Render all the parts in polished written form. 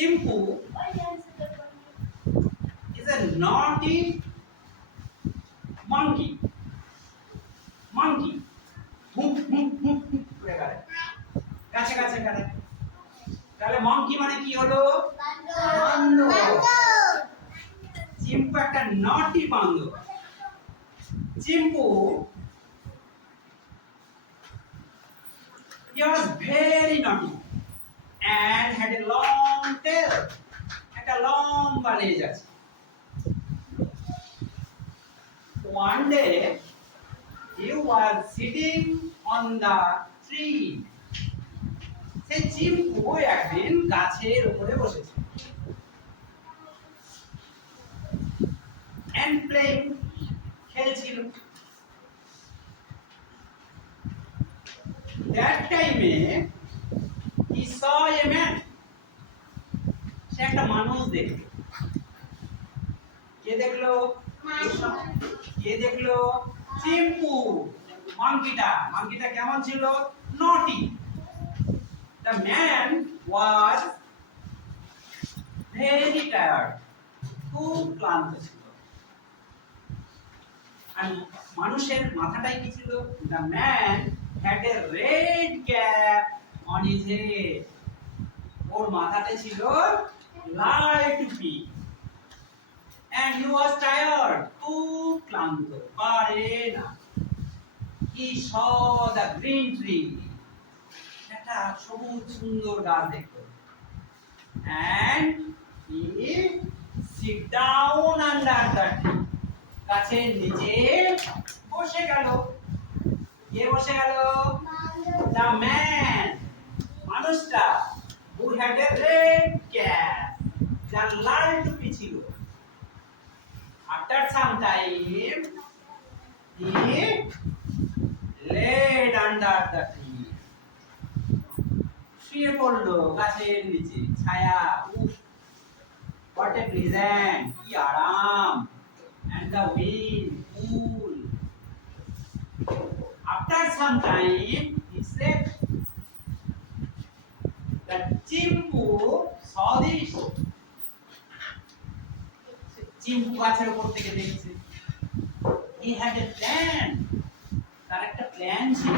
Chimpu is a naughty monkey. Monkey. করে গায়। কাছে কাছে গায়। তাহলে monkey মানে কি হলো? বান্দর। চিম্পু একটা naughty বান্দর। Chimpu he was very naughty and had a long tail. একটা লম্বা লেজ আছে। One day he was sitting on the tree. সে চিম্পু একদিন গাছের উপরে বসেছে। And playing খেলছিল। That time he saw a man. সে একটা মানুষ দেখলো। কে দেখলো? কে দেখলো? চিম্পু। মাংকিটা কেমন ছিল? নটি। The man was very tired. খুব ক্লান্ত ছিল। আর মানুষের মাথাটাই কি ছিল? The man had a red cap on his head. ওর মাথাতে ছিল লাল টুপি। And he was tired. খুব ক্লান্ত। পারে না। He saw the green tree. একটা সবুজ সুন্দর গাছ দেখলো। And he sit down under the tree. গাছের নিচে বসে গেল। কে বসে গেল? The man. মানুষটা who had a red cap. যার লাল টুপি ছিল। After some time, he laid under the tree. শুয়ে পড়লো গাছের নিচে ছায়া। উফ, what a pleasant, কি আরাম, and the wind cool. After some time, he slept. The Chimpu saw this. Chimpu গাছের উপর থেকে দেখছে। He had a plan. তার একটা প্ল্যান ছিল।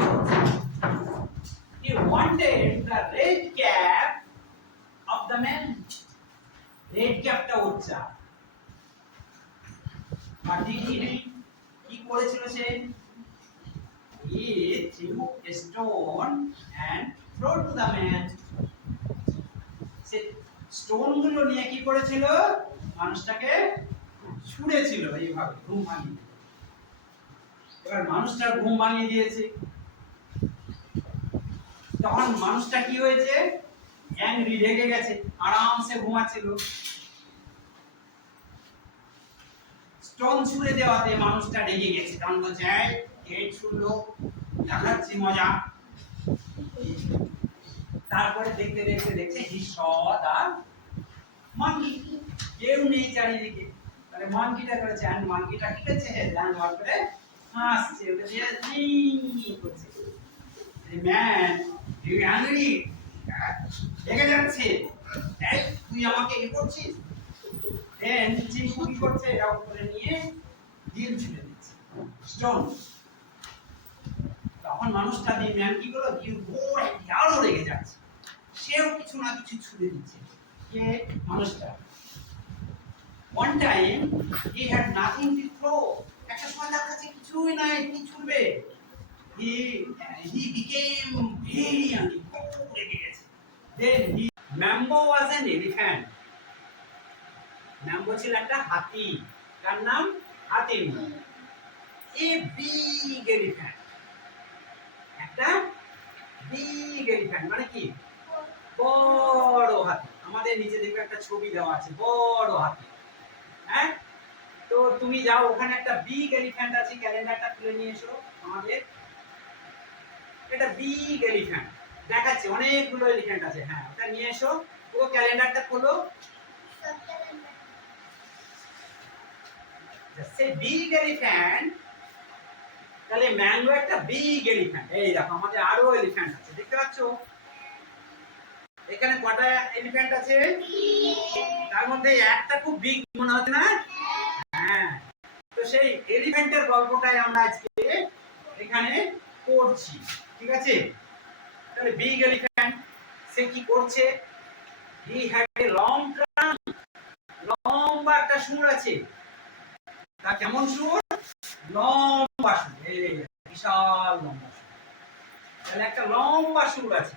He wanted the red cap of the man. Red ক্যাপটা ওর চাই। But did he do? কি করেছিল সে? He threw a stone and threw to the man. সে স্টোন গুলো নিয়ে কি করেছিল? মানুষটাকে ছুঁড়েছিল এইভাবে ঘুম ভাঙিয়ে। এবার মানুষটার ঘুম ভাঙিয়ে দিয়েছে। তখন মানুষটা কি হয়েছে? অ্যাংরি, রেগে গেছে। আরামসে ঘুমাচ্ছিল। স্টোন ছুঁড়ে দেওয়াতে মানুষটা রেগে গেছে। কারণ বলছে হেড ছুঁড়লো, দেখাচ্ছি মজা। তারপরে দেখতে দেখতে দেখছে he saw the monkey. কেউ নেই চারিদিকে। তাহলে মানকিটা করেছে, আর মানকিটা কি করছে? ল্যান্ড ওয়ার্ক করে হাসছে, ওটা দিয়ে করছে। The man, you angry? রেগে যাচ্ছে। এই তুই আমাকে কি করছিস? দেন চিম্পু কি করছে? এটা উপরে নিয়ে ঢিল ছুঁড়ে দিচ্ছে, স্টোন। তখন মানুষটা দিয়ে ম্যান কি করলো? আরো রেগে যাচ্ছে। সেও কিছু না কিছু ছুঁড়ে দিচ্ছে। কে? মানুষটা। One time he had nothing to throw. একটা সময় তার কাছে কিছুই নাই, কি ছুঁড়বে? He became very angry. খুব রেগে গেছে। Then Mambo was an elephant. Mambo ছিল একটা হাতি। তার নাম হাতিম। A big elephant. একটা big elephant মানে কি? বড় হাতি। আমাদের নিচে দেখবে একটা ছবি দেওয়া আছে, বড় হাতি। হ্যাঁ, তো তুমি যাও, ওখানে একটা বিগ এলিফ্যান্ট আছে। ক্যালেন্ডারটা খুলে নিয়ে এসো আমাদের। এটা বিগ এলিফ্যান্ট দেখাচ্ছে, অনেকগুলো এলিফ্যান্ট আছে। হ্যাঁ, ওটা নিয়ে এসো। পুরো ক্যালেন্ডারটা খোলো। সে বিগ এলিফ্যান্ট। তাহলে ম্যাঙ্গো একটা বিগ এলিফ্যান্ট। এই দেখো আমাদের আরো এলিফ্যান্ট আছে, দেখতে পাচ্ছো? এখানে কটা এলিফ্যান্ট আছে? তার মধ্যে একটা খুব বিগ মনে হচ্ছে না? হ্যাঁ, তো সেই এলিফ্যান্টের গল্পটাই আমরা আজকে এখানে পড়ছি, ঠিক আছে? তাহলে বিগ এলিফ্যান্ট সে কি করছে? He had a long trunk, লম্বা একটা সুর আছে। তা কেমন সুর? লম্বা সুর, এই বিশাল লম্বা সুর। তাহলে একটা লম্বা সুর আছে।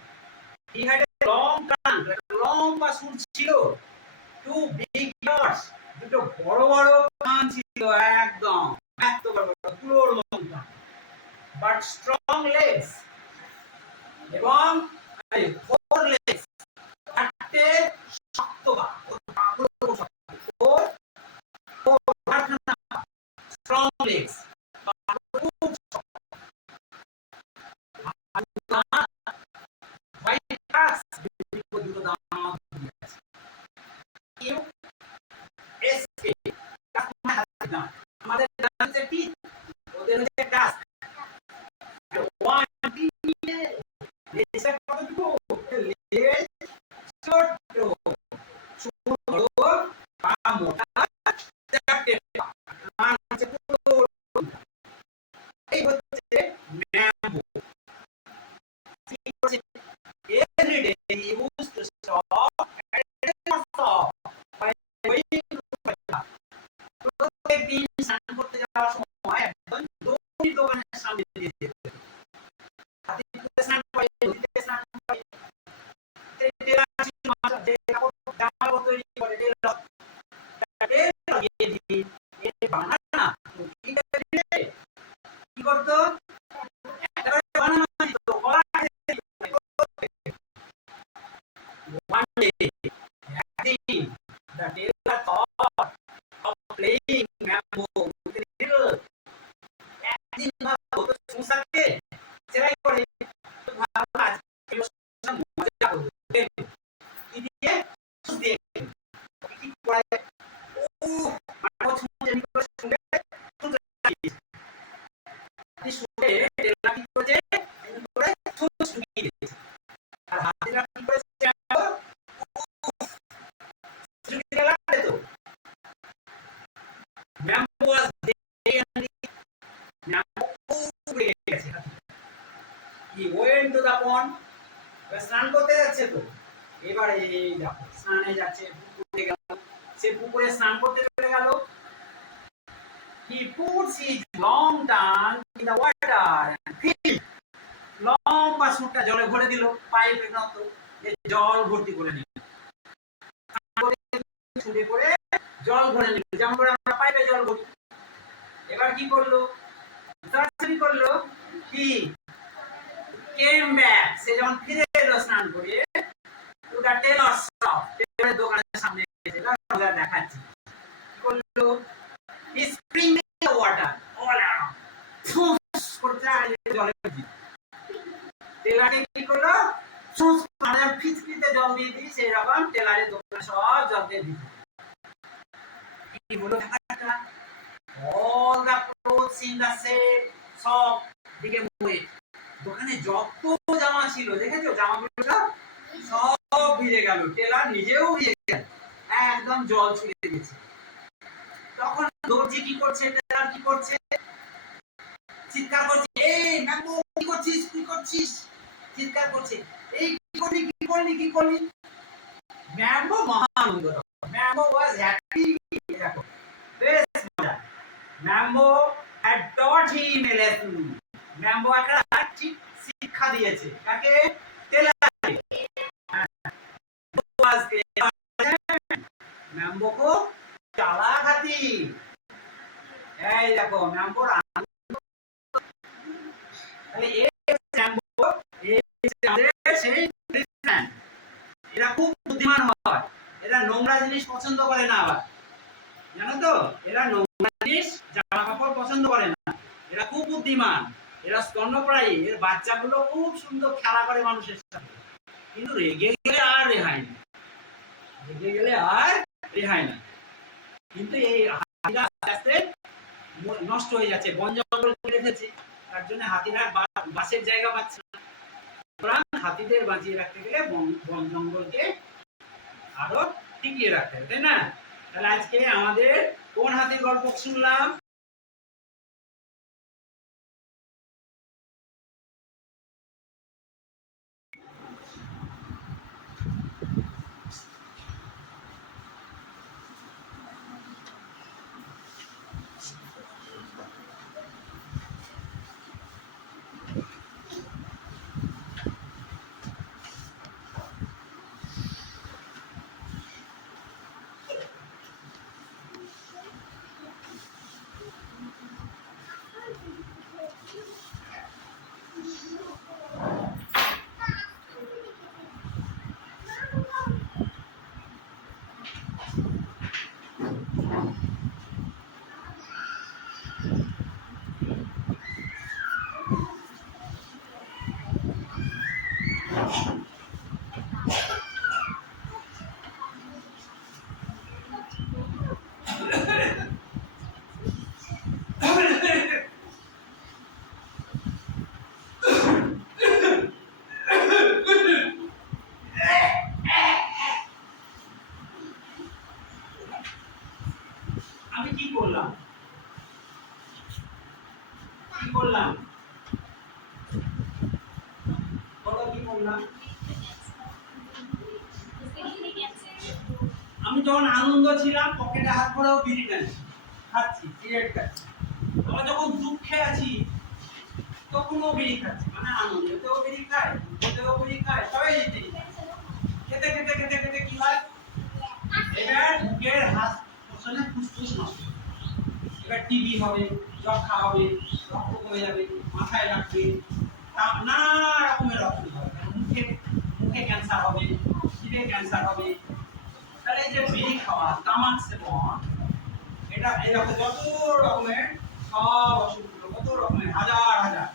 He had a long trunk, একটা লম্বা সুর ছিল। টু বিগ ইয়ার্স, দুটো বড় বড় কান ছিল, একদম এত বড় বড় তুলোর মতন কান। বাট স্ট্রং লেগস, এবং ফোর লেগস, চারটে শক্ত পা, স্ট্রং লেগস, আমাদের কি ওদের হচ্ছে টাস্ক ওয়ান কতটুকু ছোট ছোট পা মোটা চারটে পা হচ্ছে এই হচ্ছে mambo. Every day he used to stop at a stop by going to the bazaar. প্রত্যেকদিন স্নান করতে যাওয়ার সময় একদম দোকানের সামনে দিয়ে যেত। হাতিতে স্নান করে, নদীতে স্নান করে, টেলার ছিল যে জামা কাপড় তৈরি করে, টেলার লাগিয়ে দিয়ে বানানা কি করতো? একটা করে বানানো দিত, one day, acting, the tailor thought of playing mambo with a needle. একদিন ভাবলো তো সংসারকে সেলাই করে, তো ভাবলো আজকে মজা করবো, কি দিয়ে? দিয়ে কি করে? ও মাঠে ছুঁড়ে শুনে শুনে টেলার কি করেছে? করে ছুঁচ ঢুকিয়ে দিয়েছে। আর হাতিরা কি করেছে? Mambo was very angry. Mambo গেছে। He went to the pond. স্নান করতে যাচ্ছে তো, এবারে এই দেখো স্নানে যাচ্ছে, পুকুরে গেল, সে পুকুরে স্নান করতে চলে গেল। He puts his long tongue in the water and filled. লম্বা সুরটা জলে ভরে দিল, পাইপের মতো জল ভর্তি করে নিল। ছুটে করে জল ভরে নিল, যেমন করে আমরা পাইপে জল ভরি। এবার কি করলো? তাড়াতাড়ি করলো কি? came back, সে যখন ফিরে এলো স্নান করে, to the tailor's shop, টেলারের দোকানের সামনে এসে মজা দেখাচ্ছে। কি করলো? he sprinkled the water all around, ফুস করতে আর জলে ভিজে। টেলারে কি করলো? ফুস মানে ফিচকিতে জল দিয়ে দিই, সেই রকম টেলারের দোকানে সব জল দিয়ে দিচ্ছে। কি হলো ব্যাপারটা? all the clothes in the shed, সব দিকে মুয়ে, দোকানে যত জামা ছিল দেখেছো, জামাগুলো সব ভিজে গেল, টেলার নিজেও ভিজে গেল, একদম জল ছুঁয়ে দিয়েছে। তখন দর্জি কি করছে? টেলার কি করছে? চিৎকার করছে, এই ম্যাম্বো কি করছিস, কি করছিস? চিৎকার করছে, এই কি করলি, কি করলি, কি করলি? ম্যাম্বো মহা আনন্দ। Mambo was happy. দেখো বেশ মজা। Mambo had taught him a lesson. Mambo একটা শিক্ষা দিয়েছে, কাকে? টেলারকে। ম্যাম্বো কো চালাক হাতি। এই দেখো ম্যাম্বোর তাহলে এই ম্যাম্বো, এই সেই এলিফ্যান্ট, এরা খুব বুদ্ধিমান হয়, এরা নোংরা জিনিস পছন্দ করে না। আবার জানো তো, এরা নোংরা জিনিস জামা কাপড় পছন্দ করে না, এরা খুব বুদ্ধিমান, এরা স্তন্যপ্রায়ী, এর বাচ্চাগুলো খুব সুন্দর খেলা করে মানুষের সাথে, কিন্তু রেগে গেলে আর রেহাই না, রেগে গেলে আর রেহাই না। কিন্তু এই হাতিরা আস্তে আস্তে নষ্ট হয়ে যাচ্ছে, বন জঙ্গল কেটে ফেলছে, তার জন্য হাতিরা বাসের জায়গা পাচ্ছে না। হাতিদের বাঁচিয়ে রাখতে গেলে বন জঙ্গলকে আরো টিকিয়ে রাখতে হবে, তাই না? তাহলে আজকে আমাদের কোন হাতির গল্প শুনলাম? আমি কি করলাম? কি করলাম? বলো কি করলাম? আমি যখন আনন্দ ছিলাম পকেটে হাত ভরেও বিড়ি টানছি, খাচ্ছি, সিগারেট খাচ্ছি। আমরা যখন দুঃখে আছি তখনও বিড়ি খাচ্ছি, মানে আনন্দেতেও বিড়ি খায়, দুঃখেতেও বিড়ি খায়, সবাই বিড়ি খায়। খেতে খেতে খেতে খেতে কি হয়? এবার বুকের হাত পোষণে ফুসফুস নষ্ট, এবার টিবি হবে, যক্ষা হবে, রক্ত কমে যাবে, মাথায় লাগবে, নানা রকমের রক্ত হবে, মুখে মুখে ক্যান্সার হবে, জিভে ক্যান্সার হবে। তাহলে এই যে বিড়ি খাওয়া, তামাক সেবন, এটা এরকম যত রকমের সব অসুখগুলো, কত রকমের হাজার হাজার।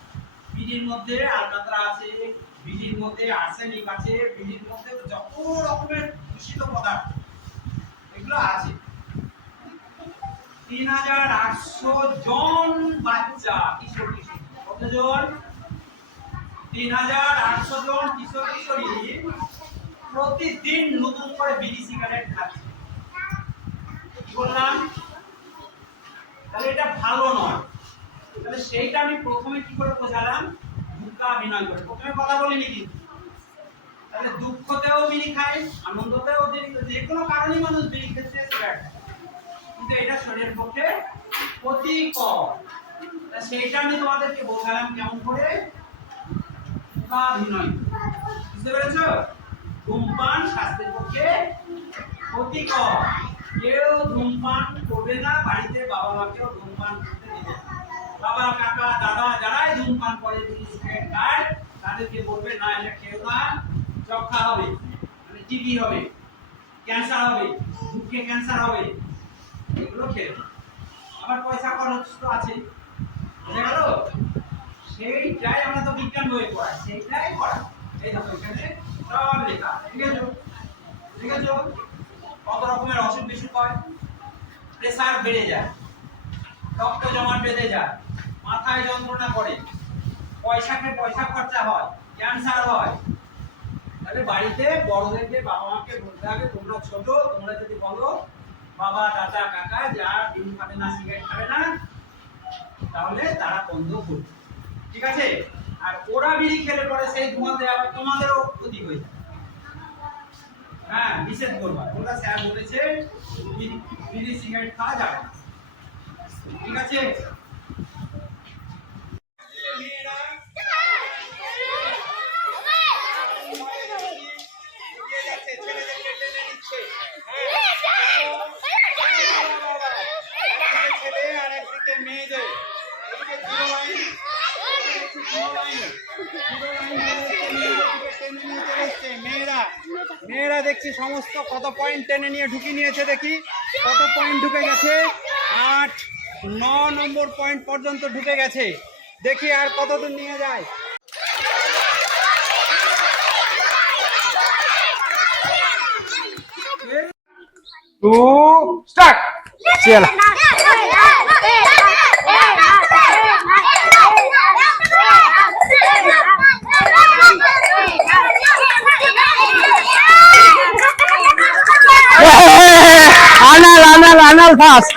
বিড়ির মধ্যে আলকাতরা আছে, বিড়ির মধ্যে আর্সেনিক আছে, বিড়ির মধ্যে যত রকমের দূষিত পদার্থ এগুলো আছে। ৩৮০০ জন বাচ্চা কিশোর কিশোরী, কতজন? ৩৮০০ জন কিশোর কিশোরী প্রতিদিন নতুন করে বিড়ি সিগারেট খাচ্ছে। কি বললাম? তাহলে এটা ভালো নয়। তাহলে সেইটা আমি প্রথমে কি করে বোঝালাম? মূকাভিনয় করে, প্রথমে কথা বলিনি কিন্তু। তাহলে দুঃখতেও বিড়ি খায়, আনন্দতেও বিড়ি, যে কোনো কারণে মানুষ বিড়ি খেতে সিগারেট খায়, কিন্তু এটা শরীরের পক্ষে ক্ষতিকর। সেইটা আমি তোমাদেরকে বোঝালাম কেমন করে? মূকাভিনয়। বুঝতে পেরেছো? ধূমপান স্বাস্থ্যের পক্ষে ক্ষতিকর। কেউ ধূমপান করবে না, বাড়িতে বাবা মাকেও ধূমপান করতে দেবে। বাবা কাকা দাদা যারাই ধূমপান করে, বিড়ি সিগারেট খায়, তাদেরকে বলবে না এটা খেও না, যক্ষা হবে, মানে টিবি হবে, ক্যান্সার হবে, বুকে ক্যান্সার হবে, এগুলো খেও। আবার পয়সা খরচ তো আছে, বুঝে গেল? সেইটাই আমরা তো বিজ্ঞান বই পড়াই, সেইটাই পড়া। এই দেখো এখানে সব লেখা, ঠিক আছে? ঠিক আছে? কত রকমের অসুখ বিসুখ হয়, প্রেসার বেড়ে যায়, রক্ত জমাট বেঁধে যায়, মাথায় যন্ত্রণা করে, পয়সা খরচা হয়, ক্যান্সার হয়। তাহলে বাড়িতে বড়দেরকে, বাবা মাকে বলতে হবে, তোমরা ছোট, তোমরা যদি বলো বাবা দাদা কাকা যা বিড়ি খাবে না, সিগারেট খাবে না, তাহলে তারা বন্ধ করবে, ঠিক আছে? আর ওরা বিড়ি খেলে পরে সেই ধোঁয়াতে আবার তোমাদেরও ক্ষতি হয়ে যায়। হ্যাঁ, নিষেধ করবা, তোমরা স্যার বলেছে বিড়ি সিগারেট খাওয়া যাবে না, ঠিক আছে? মেয়েরা দেখছি সমস্ত কত পয়েন্ট টেনে নিয়ে ঢুকিয়ে নিয়েছে, দেখি কত পয়েন্ট ঢুকে গেছে। ৮-৯ নম্বর পয়েন্ট পর্যন্ত ঢুকে গেছে, দেখি আর কতদূর নিয়ে যায়। To start. চল আনাল ফার্স্ট,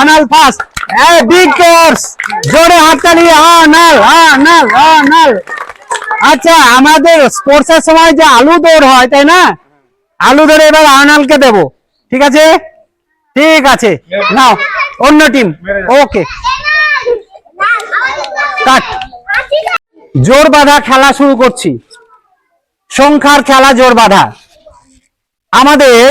আনাল ফার্স্ট। এই বিগ কোর্স, জোরে হাততালি। আনাল, আনাল, আনাল। আচ্ছা, আমাদের স্পোর্টসের সময় যে আলু দৌড় হয়, তাই না? আলু ধরে এবার আনালকে দেব, ঠিক আছে? ঠিক আছে, নাও অন্য টিম। ওকে, কাট। জোর বাঁধা খেলা শুরু করছি। সংখ্যার খেলা, জোর বাঁধা। আমাদের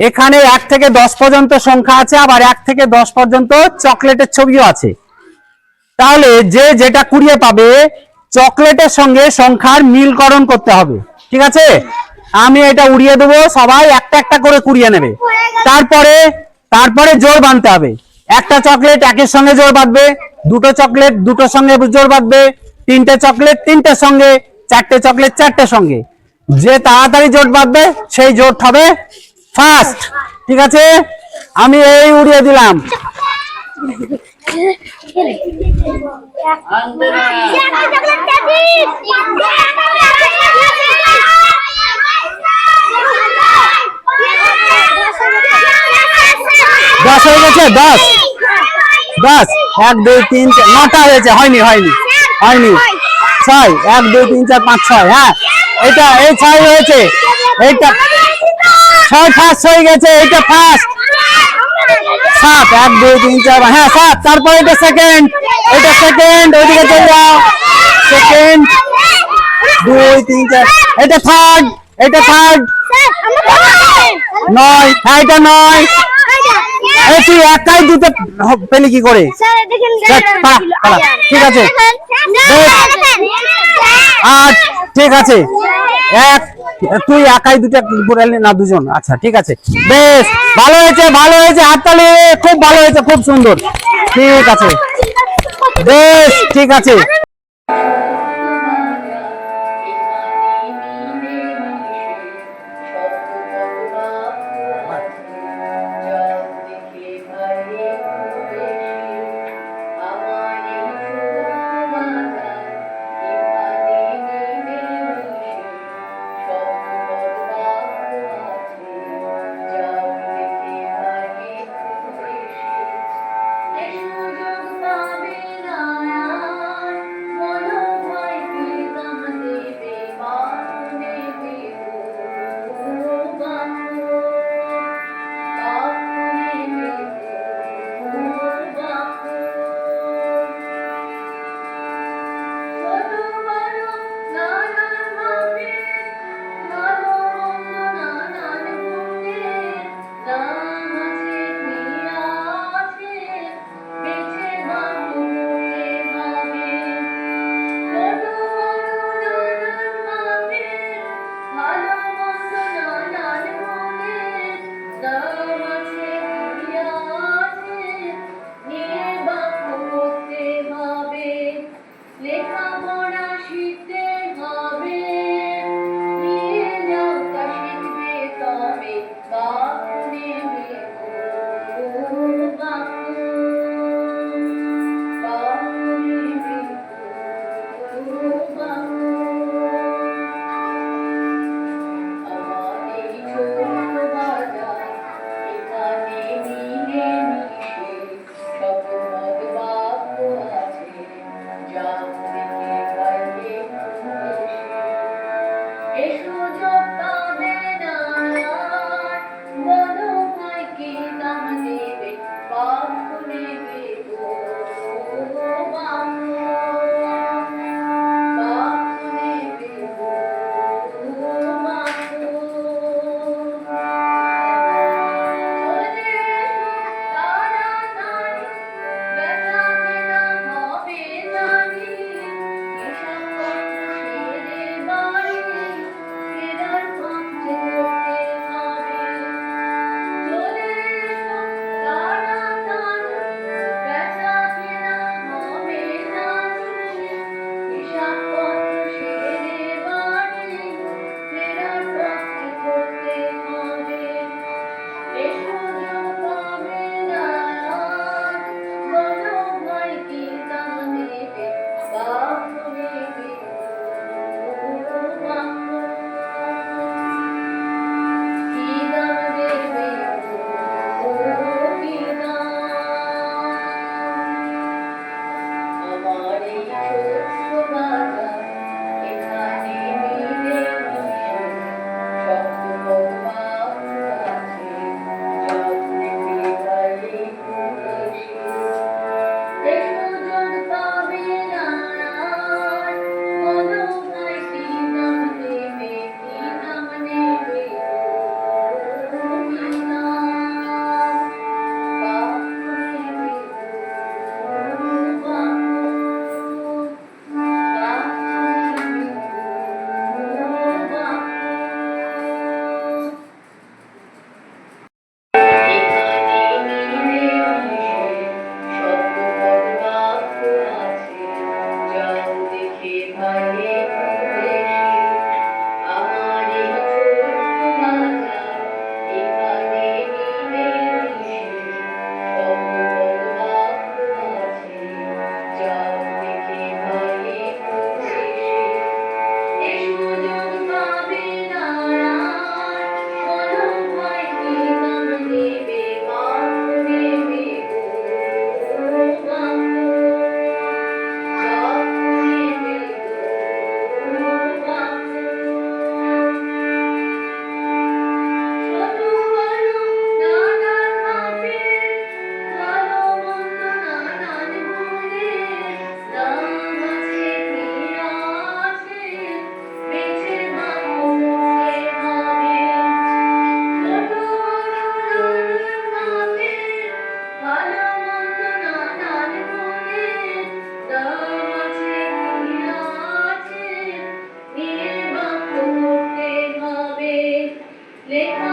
এখানে 1 থেকে 10 পর্যন্ত সংখ্যা আছে, আবার 1 থেকে 10 পর্যন্ত চকলেটের ছবিও আছে। তাহলে যে যেটা কুড়িয়ে পাবে, চকলেটের সঙ্গে সংখ্যার মিলকরণ করতে হবে, ঠিক আছে? আমি এটা উড়িয়ে দেবো, সবাই একটা একটা করে কুড়িয়ে নেবে। তারপরে তারপরে জোর বাঁধতে হবে। একটা চকলেট একের সঙ্গে জোর বাঁধবে, দুটো চকলেট দুটোর সঙ্গে জোর বাঁধবে, তিনটে চকলেট তিনটের সঙ্গে, চারটে চকলেট চারটের সঙ্গে। যে তাড়াতাড়ি জোট বাঁধবে সেই জোট হবে ফার্স্ট, ঠিক আছে? আমি এই উড়িয়ে দিলাম। দশ হয়ে গেছে, 10 10 1 2 3 4 9টা হয়েছে। হয়নি হয়নি হয়নি। 6 1 2 3 4 5 6। হ্যাঁ, এটা এই 6 হয়েছে। এইটা 6 ফার্স্ট হয়ে গেছে, এইটা ফার্স্ট। 7 1 2 3 4। হ্যাঁ 7। তারপরে এটা সেকেন্ড, এটা সেকেন্ড, ওইদিকে চলে যাও। সেকেন্ড 2 3 4। এটা থার্ড, এটা থার্ড। 9। হ্যাঁ, এটা 9। এই তুই একাই দুটো পেলি কি করে? ঠিক আছে, 8। ঠিক আছে, 1। তুই একাই দুটো পড়ালি না, দুজন? আচ্ছা ঠিক আছে, বেশ ভালো হয়েছে, ভালো হয়েছে, হাততালি। খুব ভালো হয়েছে, খুব সুন্দর। ঠিক আছে, বেশ ঠিক আছে।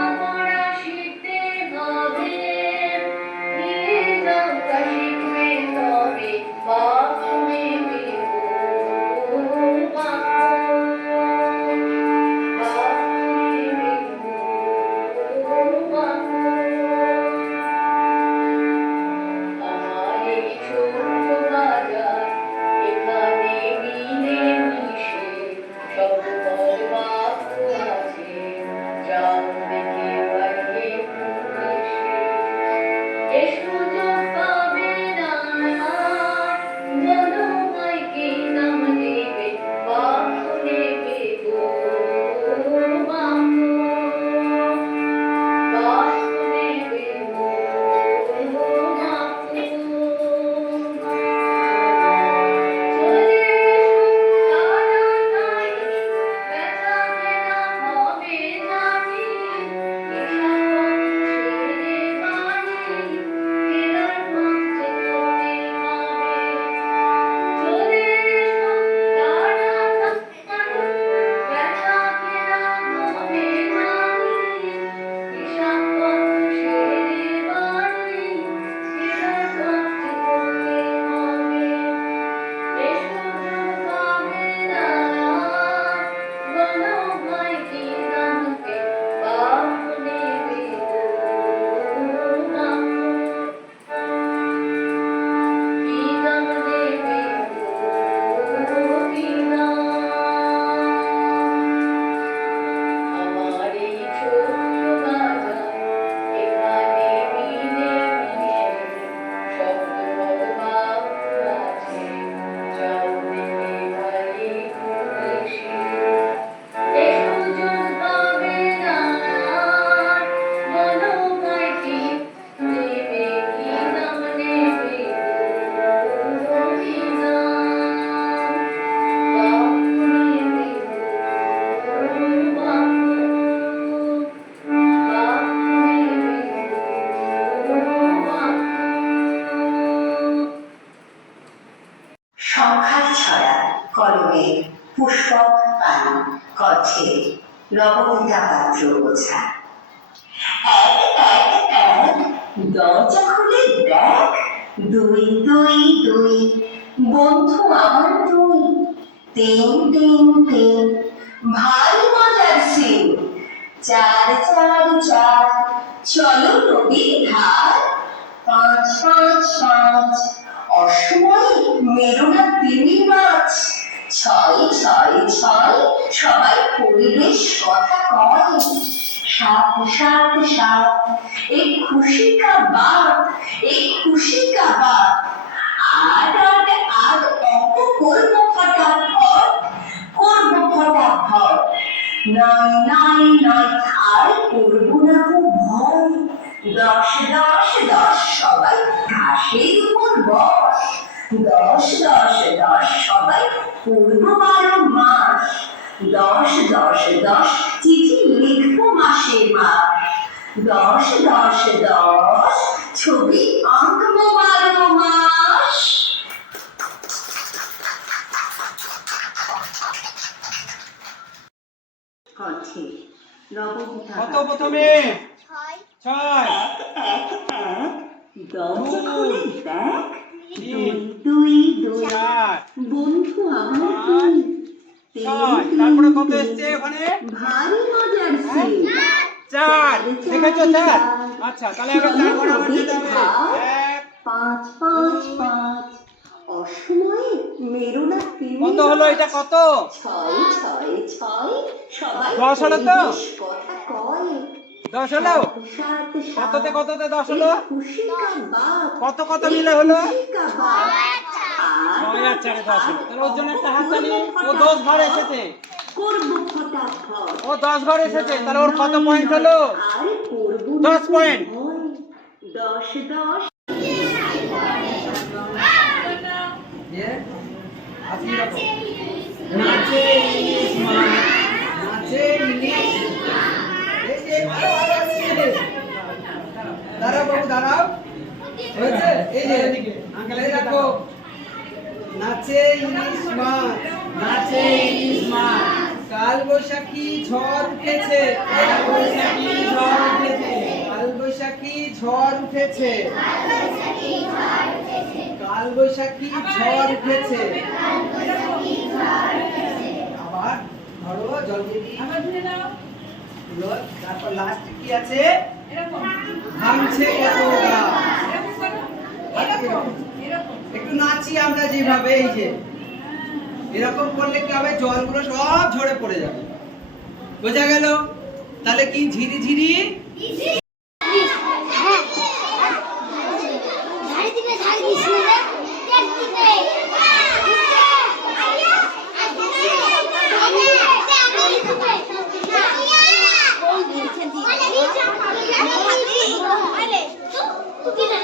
লেখাপড়া শিখতে হবে, নিয়ে যাওয়া শিখবে তবে বাপ নেবে গো, বাপ নেবে গো, বাপ। আমার এই ছোট্ট বাজার, এখানে মিলে মিশে সব পদ বাক্য আছে, যাও দেখে বাইরে এসে। এ সুযোগ পাবে না আর, বলো আমায় কি নাম দেবে, বাক্য নেবে গো, বাক্য, বাক্য নেবে গো, বাক্য। চলে এসো তাড়াতাড়ি, বেচা কেনা হবে জানি, হিসাব ছেড়ে বাড়ি, ফেরার পথে তোকে পাবে। চলে এসো তাড়াতাড়ি, বেচা কেনা হবে জানি, হিসাব ছেড়ে বাড়ি, ফেরার পথে তোকে পাবে। এ সুযোগ পাবে না আর, বলো ভাই কি নামকে, বাপ নেবে গো, বাপ, কি নাম নেবে গো, কি নাম। আমার এই ছোট্ট বাজার, এখানে মিলে মিশে শব্দ পদ বাক্য আছে, যাও দেখে বাইরে এসে। এ সুযোগ পাবে না আর, বলো ভাই কি নেবে, কি নাম নেবে গো, কি নাম। বাপ নেবে গো, বাপ, বাপ নেবে গো, বাপ। সংখ্যার ছড়া কলমে পুষ্পক পান, কণ্ঠে নবনীতা পাত্র ওঝা। এক এক এক, দরজা খুলে দেখ, দুই দুই দুই, বন্ধু আমার তুই, তিন তিন তিন, ভারী মজার সিন, চার চার চার, চলো নদীর ধার, পাঁচ পাঁচ পাঁচ, অসময়ে মেরো না তিমি মাছ, ছয় ছয় ছয়, সবাই পরিবেশ কথা কয়, সাত সাত সাত, এই খুশি কা বাত, এই খুশি কা বাত, আট আট আট, অঙ্ক করবো ফটাফট, করবো ফটাফট, নয় নয় নয়, আর করবো না গো ভয়, দশ দশ দশ, সবাই ঘাসের উপর বস, দশ দশ দশ, সবাই পূর্ব 12 মাস, দশ দশ দশ, চিঠি লিখবো মাসে মাস, দশ দশ দশ, ছবি আঁকবো 12 মাস। কণ্ঠে নবনীতা কত পাত্র। প্রথমে? 6। দরজা খুলে দেখ, তিন, দুই দুই দুই, 4, বন্ধু আমার 5, তুই, 6, তারপরে কত এসছে ওখানে? ভারী মজার সিন, 4 দেখেছো 4? আচ্ছা তাহলে এবার 4 ঘরে আবার যেতে হবে। 1, পাঁচ পাঁচ পাঁচ, অসময়ে মেরো না তিমি কত হলো এটা কত? ছয় ছয় ছয়, সবাই 10 হলো তো? পরিবেশ কথা কয়, 10 হলো? সাত সাত, কততে কততে 10 হলো? এই খুশি কা বাত, কত কত মিলে হলো? খুশি কা বাত, 6 আর 4 10 হলো। তাহলে ওর জন্য একটা হাততালি। ও 10 ঘর এসেছে। করবো ফটাফট, ও 10 ঘর এসেছে। তাহলে ওর কত পয়েন্ট হলো? আর করবো 10 পয়েন্ট। 10 10। নাচে ইলিশ মাছ, নাচে ইলিশ। এই যে দাঁড়াও বাবু দাঁড়াও। হয়েছে? এই যে আঙ্কেল এই দেখো। নাচে ইলিশ মাছ, নাচে ইলিশ মাছ, কাল বৈশাখী ঝড় উঠেছে, কাল বৈশাখী ঝড় উঠেছে, কাল বৈশাখী ঝড় উঠেছে, কাল বৈশাখী ঝড় উঠেছে। আবার ধরো জল দিয়ে দিই। তারপর লাস্ট কি আছে? ভাঙছে কত গাছ। একটু নাচি আমরা যেভাবে, এই যে এরকম করলে কি হবে, জলগুলো সব ঝরে পড়ে যাবে। বোঝা গেল? তাহলে কি ঝিরি ঝিরি Vale,